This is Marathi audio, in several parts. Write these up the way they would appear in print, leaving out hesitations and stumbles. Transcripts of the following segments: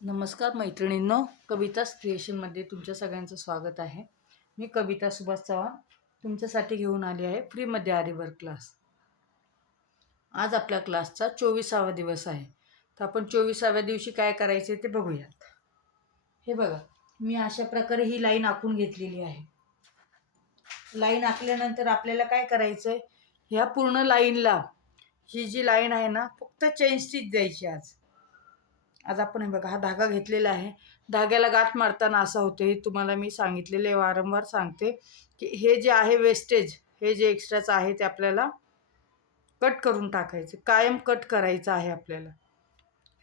नमस्कार मैत्रिणींनो, कविताज क्रिएशनमध्ये तुमच्या सगळ्यांचं स्वागत आहे. मी कविता सुभाष चव्हाण तुमच्यासाठी घेऊन आली आहे फ्रीमध्ये आरीवर्क क्लास. आज आपल्या क्लासचा 24वा दिवस आहे. तर आपण 24व्या दिवशी काय करायचे ते बघूयात. हे बघा, मी अशा प्रकारे ही लाईन आखून घेतलेली आहे. लाईन आखल्यानंतर आपल्याला काय करायचं आहे, ह्या पूर्ण लाईनला ही जी लाईन आहे ना, फक्त चेन स्टिच द्यायची. आज आपण हे बघा, हा धागा घेतलेला आहे. धाग्याला गाठ मारताना असं होतं, हे तुम्हाला मी सांगितलेले, वारंवार सांगते की हे जे आहे वेस्टेज, हे जे एक्स्ट्राचं आहे ते आपल्याला कट करून टाकायचं. कायम कट करायचं आहे आपल्याला.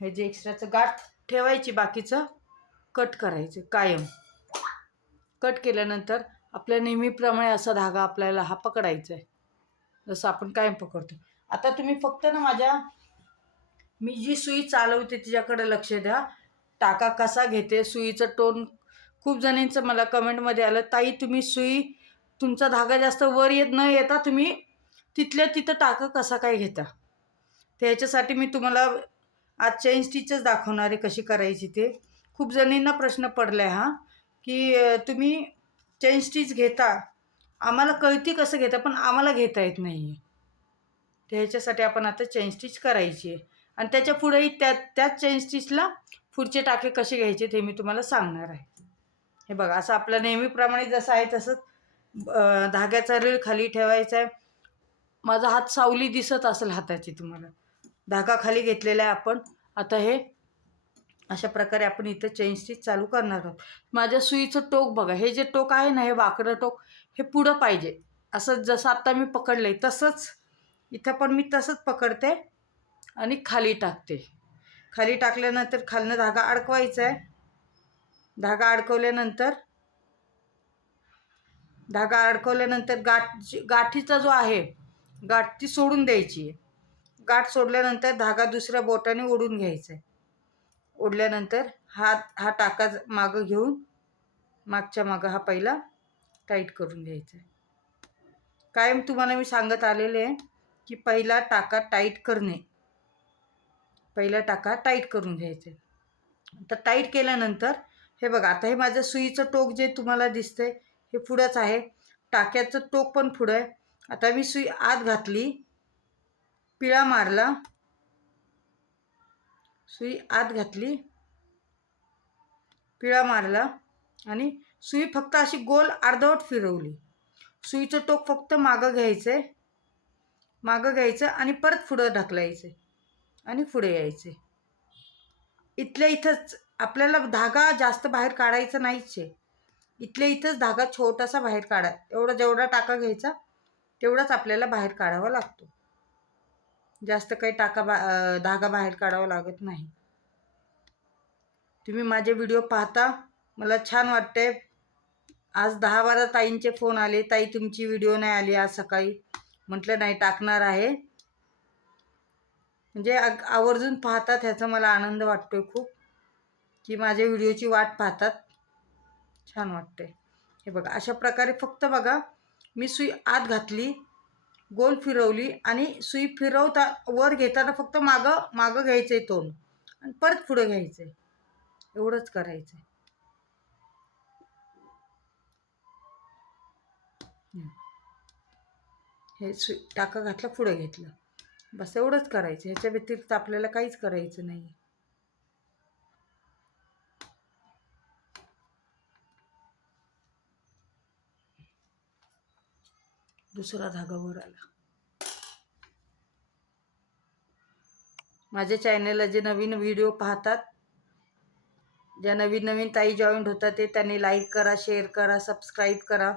हे जे एक्स्ट्राचं गाठ ठेवायची, बाकीचं कट करायचं. कायम कट केल्यानंतर आपल्या नेहमीप्रमाणे असा धागा आपल्याला हा पकडायचा आहे, जसं आपण कायम पकडतो. आता तुम्ही फक्त ना मी जी सुई चालवते तिच्याकडे लक्ष द्या. टाका कसा घेते, सुईचं टोन. खूप जणींचं मला कमेंटमध्ये आलं, ताई तुम्ही सुई, तुमचा धागा जास्त वर न येता तुम्ही तिथल्या तिथं टाका कसा काय घेता. तर ह्याच्यासाठी मी तुम्हाला आज चेन स्टिचच दाखवणार आहे, कशी करायची ते. खूप जणींना प्रश्न पडला आहे हा, की तुम्ही चेन स्टिच घेता, आम्हाला कळती कसं घेता, पण आम्हाला घेता येत नाही आहे. तर ह्याच्यासाठी आपण आता चेन स्टिच करायची आहे. आणि त्याच्या पुढेही त्याच चेन स्टिचला पुढचे टाके कसे घ्यायचे ते मी तुम्हाला सांगणार आहे. हे बघा, असं आपलं नेहमीप्रमाणे जसं आहे तसंच धाग्याचा रीळ खाली ठेवायचा आहे. माझा हात सावली दिसत असेल हाताची तुम्हाला. धागा खाली घेतलेला आहे आपण. आता हे अशा प्रकारे आपण इथं चेन स्टिच चालू करणार आहोत. माझ्या सुईचं टोक बघा, हे जे टोक आहे ना, हे वाकडं टोक, हे पुढं पाहिजे. असं जसं आत्ता मी पकडलं आहे तसंच इथं पण मी तसंच पकडते आणि खाली टाकते. खाली टाकल्यानंतर खालनं धागा अडकवायचा आहे. धागा अडकवल्यानंतर गाठीचा जो आहे, गाठ ती सोडून द्यायची आहे. गाठ सोडल्यानंतर धागा दुसऱ्या बोटाने ओढून घ्यायचा आहे. ओढल्यानंतर हा टाका मागं घेऊन मागच्या मागं हा पहिला टाईट करून घ्यायचा आहे. कायम तुम्हाला मी सांगत आलेले आहे की पहिला टाका टाईट करणे, पहिला टाका टाईट करून घ्यायचे. तर टाईट केल्यानंतर हे बघा, आता हे माझं सुईचं टोक जे तुम्हाला दिसतंय हे पुढंच आहे. टाक्याचं टोक पण पुढं आहे. आता मी सुई आत घातली, पिळा मारला, सुई आत घातली, पिळा मारला आणि सुई फक्त अशी गोल अर्धवट फिरवली. सुईचं टोक फक्त मागं घ्यायचं आणि परत पुढं ढकलायचं आणि पुढे यायचे. इथल्या इथंच आपल्याला धागा जास्त बाहेर काढायचा नाहीच आहे. इथल्या इथंच धागा छोटासा बाहेर काढा. जेवढा टाका घ्यायचा तेवढाच आपल्याला बाहेर काढावा लागतो. जास्त काही धागा बाहेर काढावा लागत नाही. तुम्ही माझे व्हिडिओ पाहता, मला छान वाटते. आज 10-12 ताईंचे फोन आले, ताई तुमची व्हिडिओ नाही आली आज सकाळी. म्हटलं नाही, टाकणार आहे. म्हणजे आवर्जून पाहतात, ह्याचा मला आनंद वाटतोय खूप, की माझ्या व्हिडिओची वाट पाहतात. छान वाटते. हे बघा, अशा प्रकारे फक्त बघा, मी सुई आत घातली, गोल फिरवली आणि सुई फिरवता वर घेताना फक्त मागं घ्यायचं आहे तोंड आणि परत पुढं घ्यायचं आहे. एवढंच करायचं आहे. हे सुई टाका घातलं, पुढं घेतलं, बस एवढंच करायचं. ह्याच्या व्यतिरिक्त आपल्याला काहीच करायचं नाही. दुसरा धागा वर आला. माझ्या चॅनलला जे नवीन व्हिडिओ पाहतात, ज्या नवीन ताई जॉईंट होतात, ते त्यांनी लाईक करा, शेअर करा, सबस्क्राईब करा.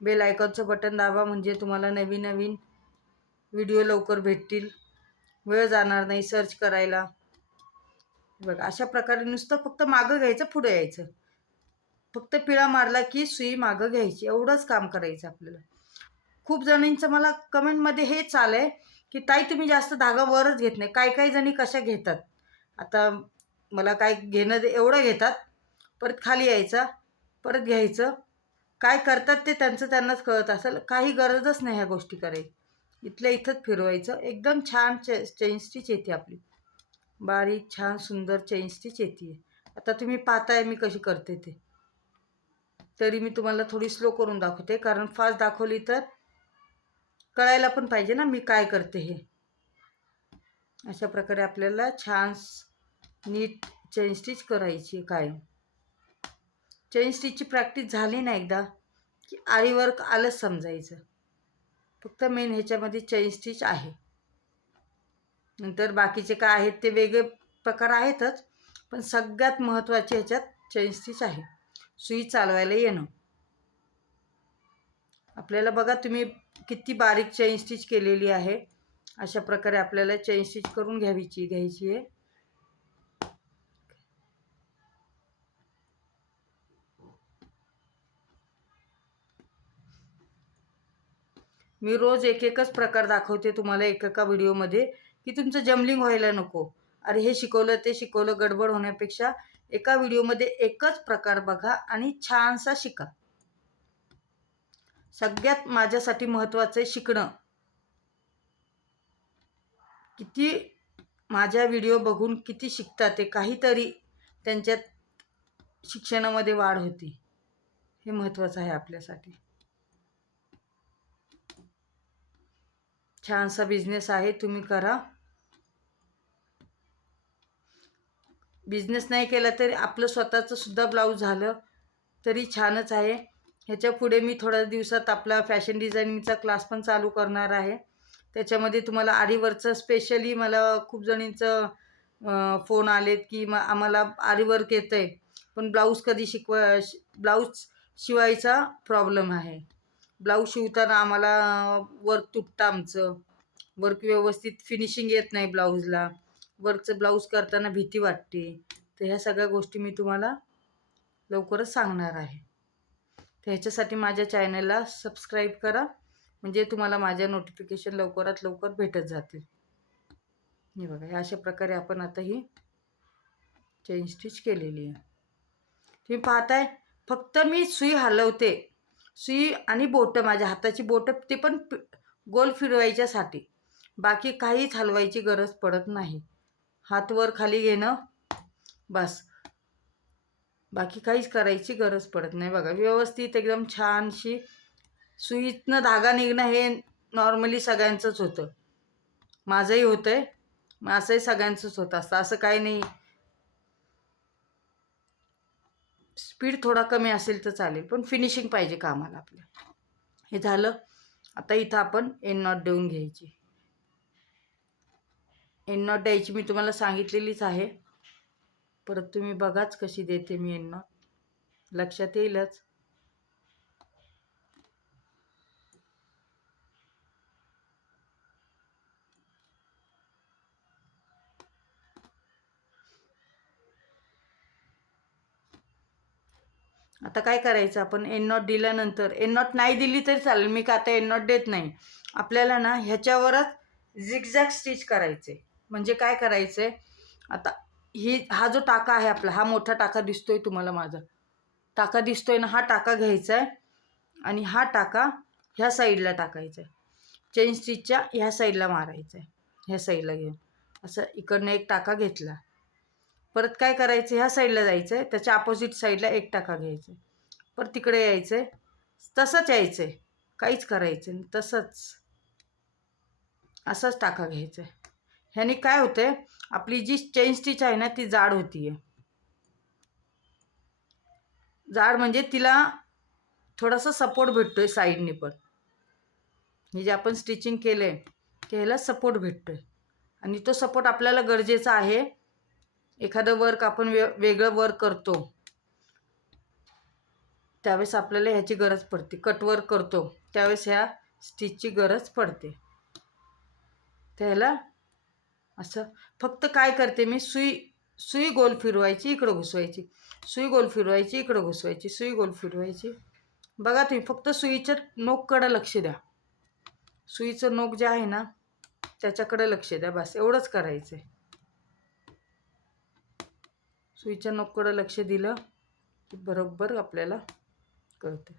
बेल आयकॉनचं बटन दाबा, म्हणजे तुम्हाला नवीन व्हिडिओ लवकर भेटतील. वेळ जाणार नाही सर्च करायला. बघा, अशा प्रकारे नुसतं फक्त मागं घ्यायचं, पुढे यायचं. फक्त पिळा मारला की सुई मागं घ्यायची, एवढंच काम करायचं आपल्याला. खूप जणींचं मला कमेंटमध्ये हेच आलंय की ताई तुम्ही जास्त धागा वरच घेत नाही. काही जणी कशा घेतात, आता मला काय घेणं, एवढं घेतात, परत खाली यायचा, परत घ्यायचं. काय करतात ते त्यांनाच कळत असेल. काही गरजच नाही ह्या गोष्टी करायची. इथल्या इथंच फिरवायचं. एकदम छान चेन स्टिच येते आपली. बारीक छान सुंदर चेन स्टिच येते. आता तुम्ही पाहताय मी कशी करते ते. तरी मी तुम्हाला थोडी स्लो करून दाखवते, कारण फास्ट दाखवली तर कळायला पण पाहिजे ना मी काय करते हे. अशा प्रकारे आपल्याला छान नीट चेन स्टिच करायची. काय चेन स्टिचची प्रॅक्टिस झाली ना एकदा की आरी वर्क आलंच समजायचं. फक्त मेन ह्याच्यामध्ये चेन स्टिच आहे. नंतर बाकीचे काय आहेत ते वेगळे प्रकार आहेतच, पण सगळ्यात महत्त्वाचे ह्याच्यात चेन स्टिच आहे. सुई चालवायला येणं. आपल्याला बघा तुम्ही किती बारीक चेन स्टिच केलेली आहे. अशा प्रकारे आपल्याला चेन स्टिच करून घ्यायची आहे. मी रोज एकच प्रकार दाखवते तुम्हाला एका व्हिडिओमध्ये, की तुमचं जमलिंग व्हायला नको. अरे हे शिकवलं ते शिकवलं गडबड होण्यापेक्षा एका व्हिडिओमध्ये एकच प्रकार बघा आणि छानसा शिका. सगळ्यात माझ्यासाठी महत्त्वाचं आहे शिकणं. किती माझ्या व्हिडिओ बघून किती शिकतात ते, काहीतरी त्यांच्यात शिक्षणामध्ये वाढ होती. हे महत्त्वाचं आहे आपल्यासाठी. छानसा बिझनेस आहे, तुम्ही करा. बिझनेस नाही केला तरी आपलं स्वतःचं सुद्धा ब्लाऊज झालं तरी छानच आहे. ह्याच्या पुढे मी थोड्या दिवसात आपला फॅशन डिझायनिंगचा क्लास पण चालू करणार आहे. त्याच्यामध्ये तुम्हाला आरीवर्कचं स्पेशली मला खूप जणींचं फोन आलेत की आम्हाला आरीवर्क येतं आहे, पण ब्लाऊज कधी ब्लाऊज शिवायचा प्रॉब्लेम आहे. ब्लाऊज शिवताना आम्हाला वर्क तुटतं, आमचं वर्क व्यवस्थित फिनिशिंग येत नाही ब्लाऊजला. वर्कचं ब्लाऊज करताना भीती वाटते. तर ह्या सगळ्या गोष्टी मी तुम्हाला लवकरच सांगणार आहे. तर ह्याच्यासाठी माझ्या चॅनलला सबस्क्राईब करा, म्हणजे तुम्हाला माझ्या नोटिफिकेशन लवकरात लवकर भेटत जातील. हे बघा, ह्या अशा प्रकारे आपण आता ही चेन स्टिच केलेली आहे. तुम्ही पाहताय फक्त मी सुई हलवते. सुई आणि बोटं, माझ्या हाताची बोटं ते पण गोल फिरवायच्यासाठी. बाकी काहीच हलवायची गरज पडत नाही. हात वर खाली घेणं बस, बाकी काहीच करायची गरज पडत नाही. बघा व्यवस्थित एकदम छानशी सुईतनं धागा निघणं हे नॉर्मली सगळ्यांचंच होतं. माझंही होतं आहे, मग असंही सगळ्यांचंच होतं असतं, असं काही नाही. स्पीड थोडा कमी असेल तर चालेल, पण फिनिशिंग पाहिजे कामाला आपल्या. हे झालं. आता इथं आपण एन नॉट देऊन घ्यायची. एन नॉट द्यायची मी तुम्हाला सांगितलेलीच आहे, परत तुम्ही बघाच कशी देते मी एन नॉट, लक्षात येईलच. आता काय करायचं, आपण एन नॉट दिल्यानंतर, एन नॉट नाही दिली तरी चालेल, मी का आता एन नॉट देत नाही. आपल्याला ना ह्याच्यावरच झिगझॅग स्टिच करायचे. म्हणजे काय करायचं, आता हा जो टाका आहे आपला, हा मोठा टाका दिसतोय तुम्हाला, माझा टाका दिसतोय ना, हा टाका घ्यायचा आहे आणि हा टाका ह्या साईडला टाकायचा आहे. चेन स्टिचच्या ह्या साईडला मारायचा आहे. ह्या साईडला घेऊन असं इकडनं एक टाका घेतला. परत काय करायचं, ह्या साईडला जायचं आहे, त्याच्या अपोजिट साईडला एक टाका घ्यायचा आहे. परत तिकडे यायचं आहे, तसंच यायचं आहे, काहीच करायचं नाही, तसंच असाच टाका घ्यायचा आहे. ह्याने काय होतं आहे, आपली जी चेन स्टिच आहे ना ती जाड होती आहे. जाड म्हणजे तिला थोडासा सपोर्ट भेटतो आहे साईडने पण. हे जे आपण स्टिचिंग केलं आहे त्याला सपोर्ट भेटतो आहे, आणि तो सपोर्ट आपल्याला गरजेचा आहे. एखादं वर्क आपण वेगळं वर्क करतो त्यावेळेस आपल्याला ह्याची गरज पडते. कटवर्क करतो त्यावेळेस ह्या स्टिचची गरज पडते. त्याला असं फक्त काय करते मी, सुई गोल फिरवायची, इकडं घुसवायची, सुई गोल फिरवायची, इकडं घुसवायची, सुई गोल फिरवायची. बघा तुम्ही फक्त सुईच्या नोककडं लक्ष द्या. सुईचं नोक जे आहे ना त्याच्याकडे लक्ष द्या, बस एवढंच करायचं आहे. सुईच्या नोककडं लक्ष दिलं की बरोबर आपल्याला कळतं.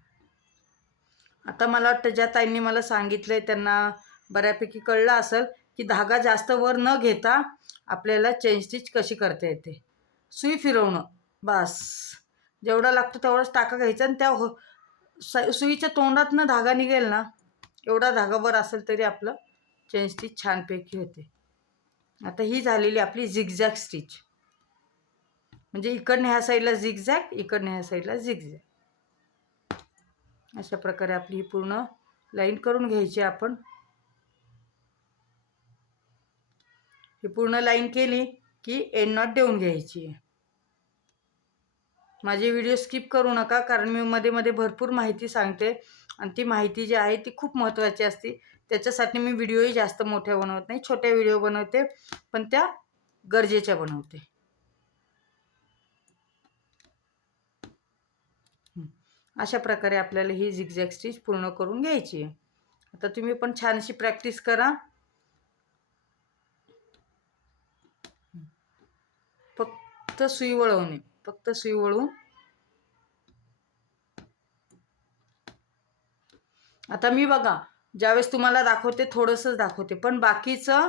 आता मला वाटतं ज्या ताईंनी मला सांगितलं आहे त्यांना बऱ्यापैकी कळलं असेल की धागा जास्त वर न घेता आपल्याला चेन स्टिच कशी करता येते. सुई फिरवणं बस जेवढा लागतो तेवढाच टाका घ्यायचा आणि त्या सुईच्या तोंडातनं धागा निघेल ना, एवढा धागाभर असेल तरी आपलं चेन स्टिच छानपैकी होते. आता ही झालेली आपली झिगझॅग स्टिच, म्हणजे इकडनं ह्या साईडला झिगझॅग, इकडनं ह्या साईडला झिगझॅग. अशा प्रकारे आपली ही पूर्ण लाईन करून घ्यायची आपण. ही पूर्ण लाईन केली की एंड नॉट देऊन घ्यायची. माझे व्हिडिओ स्किप करू नका, कारण मी मध्ये मध्ये भरपूर माहिती सांगते आणि ती माहिती जी आहे ती खूप महत्त्वाची असते. त्याच्यासाठी मी व्हिडिओही जास्त मोठ्या बनवत नाही, छोट्या व्हिडिओ बनवते, पण त्या गरजेच्या बनवते. अशा प्रकारे आपल्याला ही झिगझॅग स्टिच पूर्ण करून घ्यायची आहे. आता तुम्ही पण छानशी प्रॅक्टिस करा. फक्त सुई वळवणे, फक्त सुई वळवून. आता मी बघा ज्यावेळेस तुम्हाला दाखवते थोडंसंच दाखवते, पण बाकीचं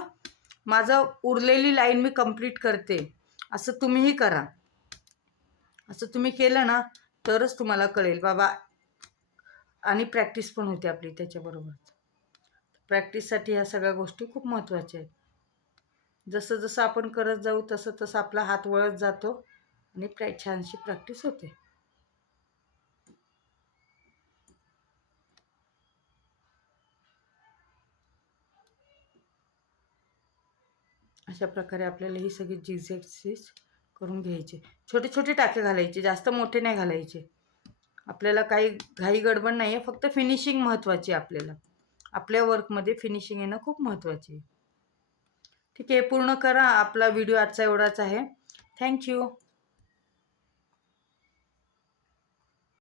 माझं उरलेली लाईन मी कंप्लीट करते. असं तुम्हीही करा. असं तुम्ही केलं ना तरच तुम्हाला कळेल बाबा, आणि प्रॅक्टिस पण होते आपली त्याच्याबरोबर. प्रॅक्टिससाठी ह्या सगळ्या गोष्टी खूप महत्त्वाच्या आहेत. जसं जसं आपण करत जाऊ तसं तसं आपला हात वळत जातो आणि छानशी प्रॅक्टिस होते. अशा प्रकारे आपल्याला ही सगळी झिगझॅग स्टिच करून घ्यायचे. छोटे छोटे टाके घालायचे, जास्त मोठे नाही घालायचे. आपल्याला काही घाई गडबड नाही आहे, फक्त फिनिशिंग महत्त्वाची आहे. आपल्याला आपल्या वर्कमध्ये फिनिशिंग येणं खूप महत्त्वाची आहे. ठीक आहे, पूर्ण करा. आपला व्हिडिओ आजचा एवढाच आहे. थँक्यू.